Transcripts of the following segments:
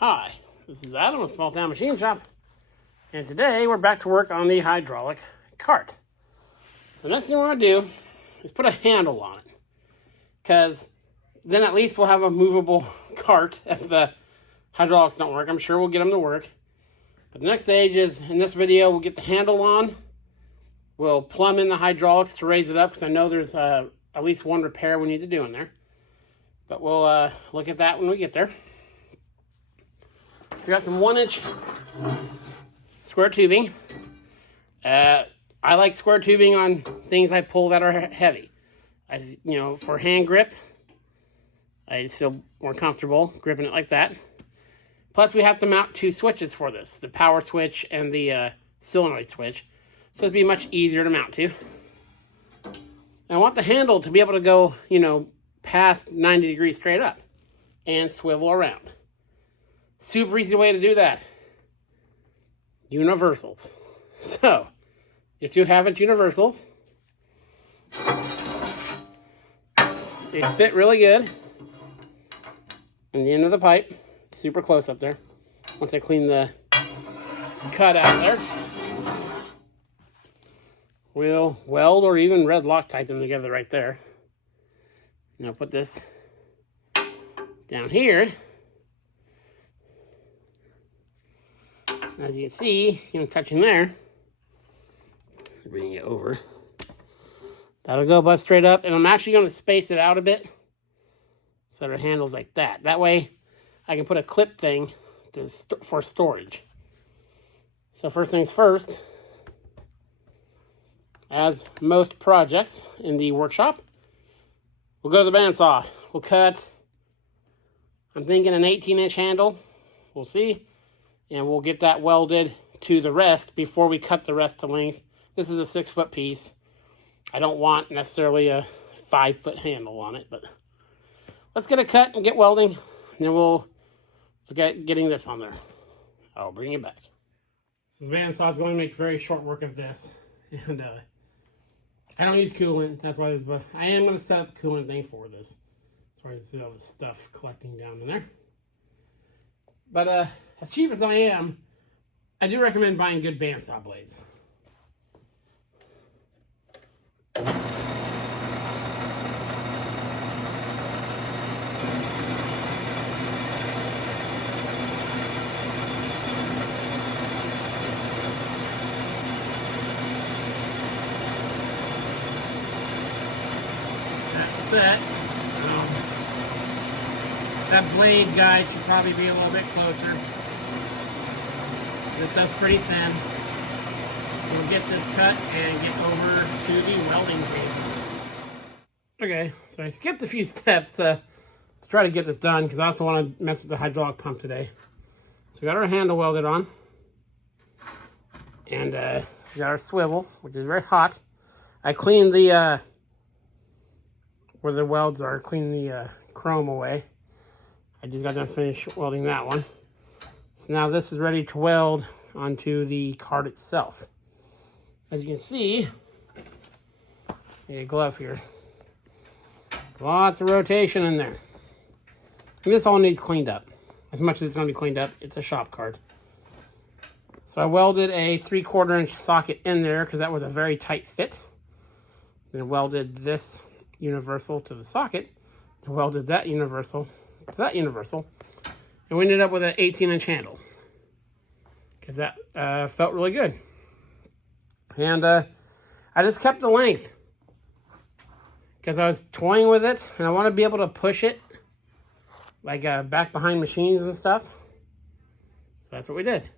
Hi, this is Adam with Small Town Machine Shop, and today we're back to work on the hydraulic cart. So next thing we're going to do is put a handle on it, because then at least we'll have a movable cart if the hydraulics don't work. I'm sure we'll get them to work. But the next stage is, in this video, we'll get the handle on. We'll plumb in the hydraulics to raise it up, because I know there's at least one repair we need to do in there. But we'll look at that when we get there. So we got some 1-inch square tubing. I like square tubing on things I pull that are heavy. For hand grip, I just feel more comfortable gripping it like that. Plus, we have to mount 2 switches for this, the power switch and the solenoid switch. So it'd be much easier to mount to. And I want the handle to be able to go, past 90 degrees straight up and swivel around. Super easy way to do that. Universals. So, your 2 half-inch universals. They fit really good. And the end of the pipe. Super close up there. Once I clean the cut out there, we'll weld or even red Loctite them together right there. Now put this down here. As you can see, touching there, bring it over. That'll go butt straight up, and I'm actually going to space it out a bit so that it handles like that. That way, I can put a clip thing for storage. So first things first, as most projects in the workshop, we'll go to the bandsaw. We'll cut, I'm thinking an 18-inch handle. We'll see. And we'll get that welded to the rest before we cut the rest to length. This is a 6-foot piece. I don't want necessarily a 5-foot handle on it, but let's get it cut and get welding. And then we'll look at getting this on there. I'll bring you back. So the bandsaw is going to make very short work of this. And I don't use coolant, that's why but I am going to set up a coolant thing for this. As far as all the stuff collecting down in there. But as cheap as I am, I do recommend buying good bandsaw blades. That's set. That blade guide should probably be a little bit closer. This stuff's pretty thin. We'll get this cut and get over to the welding table. Okay, so I skipped a few steps to try to get this done because I also want to mess with the hydraulic pump today. So we got our handle welded on. And we got our swivel, which is very hot. I cleaned the, where the welds are, cleaned the chrome away. I just got done finished welding that one. So now this is ready to weld onto the cart itself. As you can see, a glove here. Lots of rotation in there. And this all needs cleaned up. As much as it's going to be cleaned up, it's a shop cart. So I welded a 3/4 inch socket in there because that was a very tight fit. Then welded this universal to the socket. Then welded that universal to that universal, and we ended up with an 18-inch handle because that felt really good. And I just kept the length because I was toying with it and I want to be able to push it like back behind machines and stuff. So that's what we did.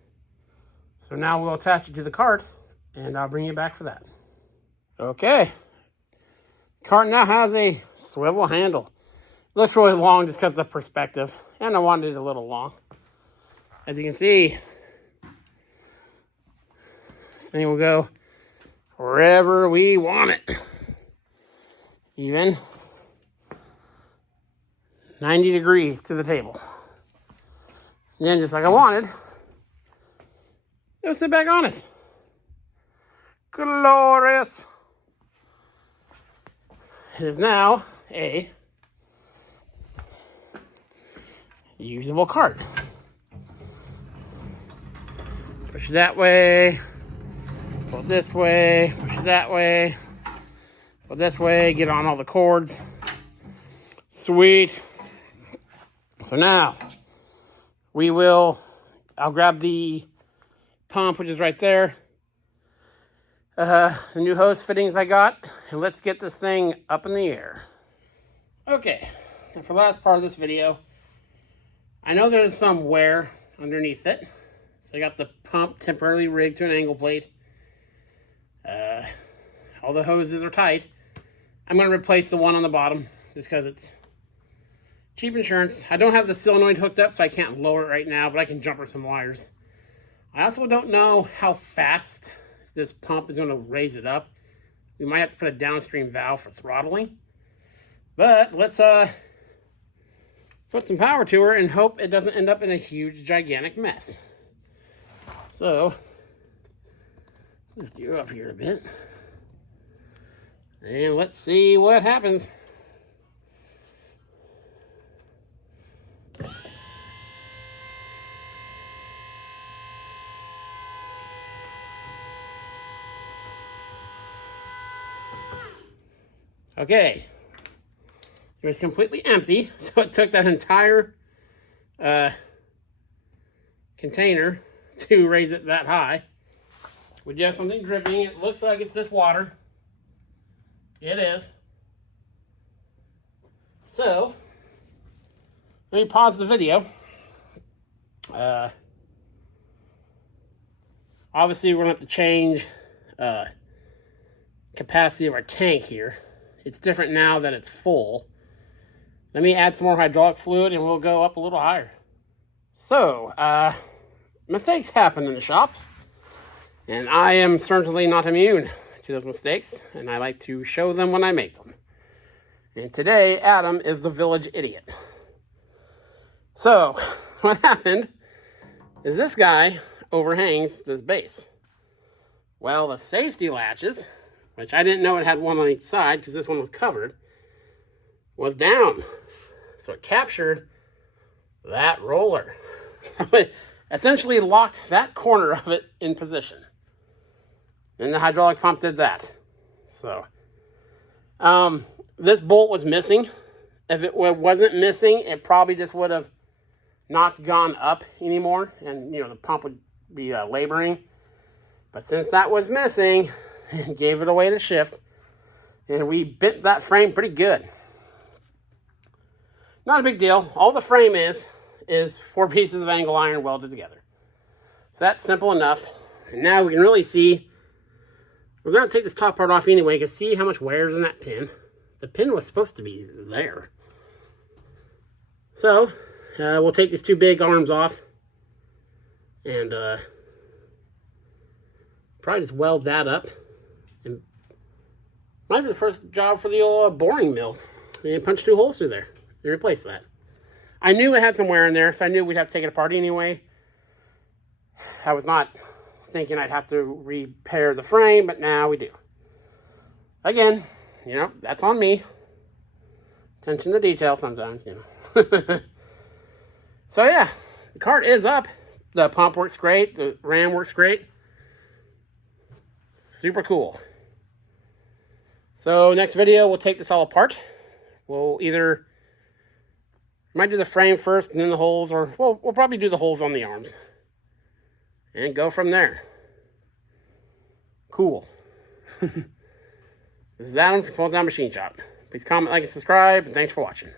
So now we'll attach it to the cart and I'll bring you back for that. Okay, cart now has a swivel handle. Looks really long just because of the perspective, and I wanted it a little long. As you can see, this thing will go wherever we want it. Even 90 degrees to the table. And then, just like I wanted, it'll sit back on it. Glorious! It is now a usable cart. Push it that way. Pull it this way. Push it that way. Pull it this way. Get on all the cords. Sweet. So now, I'll grab the pump, which is right there. The new hose fittings I got. And let's get this thing up in the air. Okay, and for the last part of this video, I know there's some wear underneath it. So I got the pump temporarily rigged to an angle plate. All the hoses are tight. I'm going to replace the one on the bottom just because it's cheap insurance. I don't have the solenoid hooked up, so I can't lower it right now, but I can jumper some wires. I also don't know how fast this pump is going to raise it up. We might have to put a downstream valve for throttling. But let's put some power to her and hope it doesn't end up in a huge, gigantic mess. So, lift you up here a bit. And let's see what happens. Okay. It was completely empty, so it took that entire container to raise it that high. We do have something dripping. It looks like it's this water. It is. So, let me pause the video. Obviously, we're going to have to change capacity of our tank here. It's different now that it's full. Let me add some more hydraulic fluid and we'll go up a little higher. So, mistakes happen in the shop. And I am certainly not immune to those mistakes. And I like to show them when I make them. And today, Adam is the village idiot. So, what happened is this guy overhangs this base. Well, the safety latches, which I didn't know it had one on each side because this one was covered, was down. So it captured that roller. It essentially locked that corner of it in position. And the hydraulic pump did that. So, this bolt was missing. If it wasn't missing, it probably just would have not gone up anymore. And, the pump would be laboring. But since that was missing, it gave it a way to shift. And we bent that frame pretty good. Not a big deal. All the frame is 4 pieces of angle iron welded together. So that's simple enough. And now we can really see. We're going to take this top part off anyway. You can see how much wear is in that pin. The pin was supposed to be there. So, we'll take these 2 big arms off. And probably just weld that up. And might be the first job for the old boring mill. And punch 2 holes through there. And replace that. I knew it had some wear in there, so I knew we'd have to take it apart anyway. I was not thinking I'd have to repair the frame, but now we do. Again, that's on me. Attention to detail sometimes, So yeah, the cart is up. The pump works great. The ram works great. Super cool. So next video, we'll take this all apart. We'll either might do the frame first and then the holes, or we'll probably do the holes on the arms. And go from there. Cool. This is Adam from Small Town Machine Shop. Please comment, like, and subscribe, and thanks for watching.